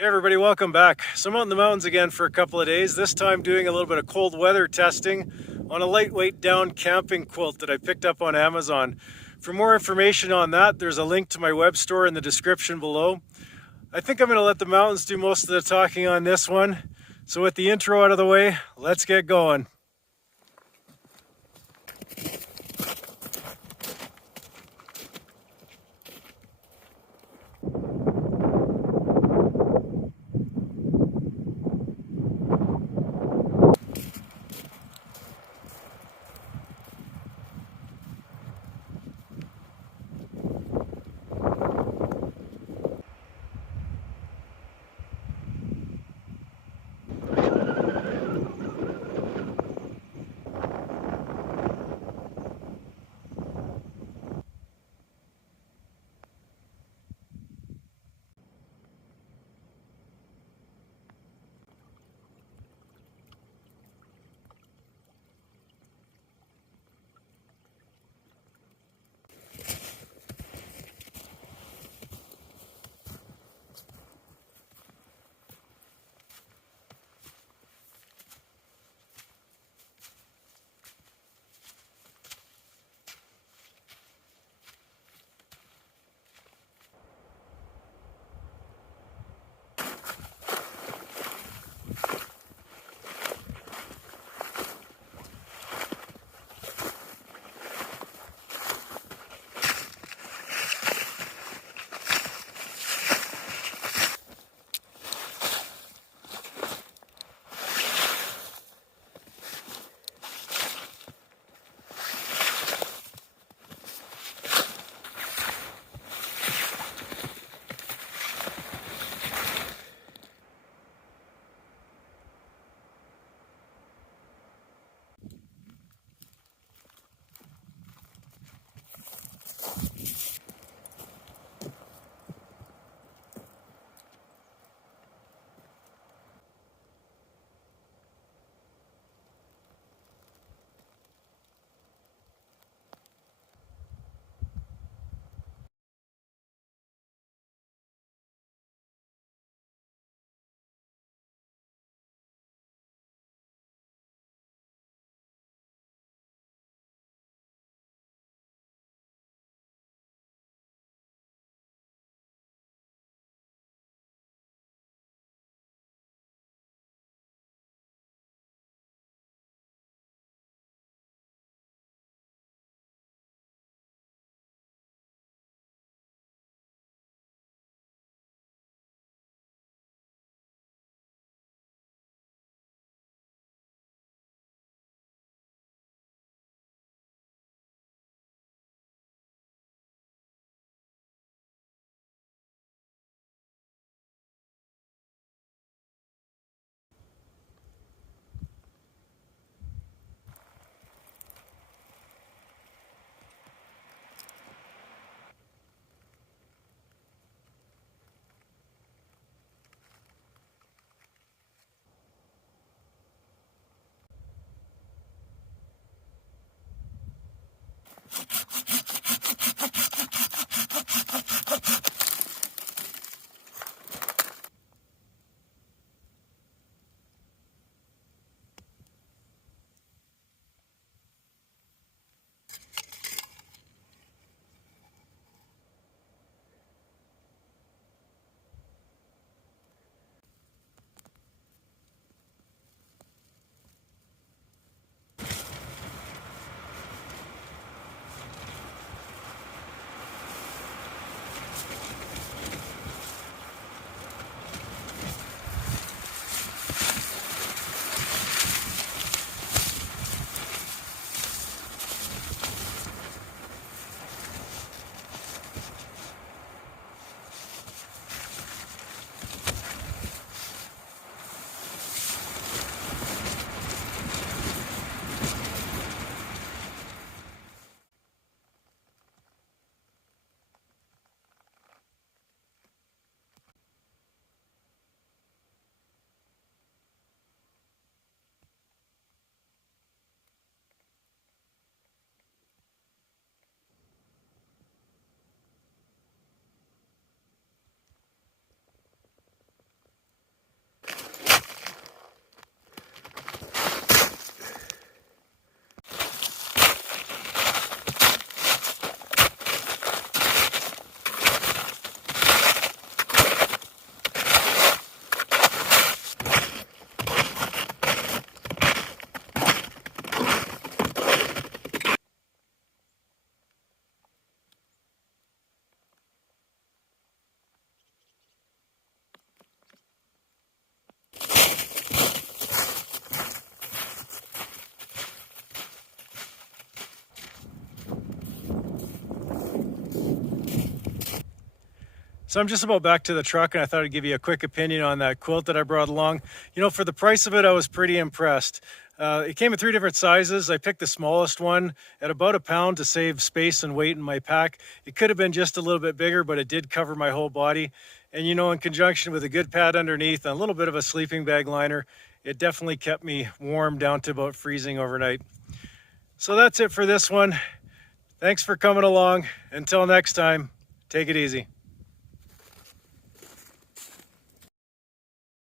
Hey everybody, welcome back. So I'm out in the mountains again for a couple of days, this time doing a little bit of cold weather testing on a lightweight down camping quilt that I picked up on Amazon. For more information on that, there's a link to my web store in the description below. I think I'm going to let the mountains do most of the talking on this one. So with the intro out of the way, let's get going. So I'm just about back to the truck, and I thought I'd give you a quick opinion on that quilt that I brought along. You know, for the price of it, I was pretty impressed. It came in 3 different sizes. I picked the smallest one at about a pound to save space and weight in my pack. It could have been just a little bit bigger, but it did cover my whole body. And you know, in conjunction with a good pad underneath and a little bit of a sleeping bag liner, it definitely kept me warm down to about freezing overnight. So that's it for this one. Thanks for coming along. Until next time, take it easy.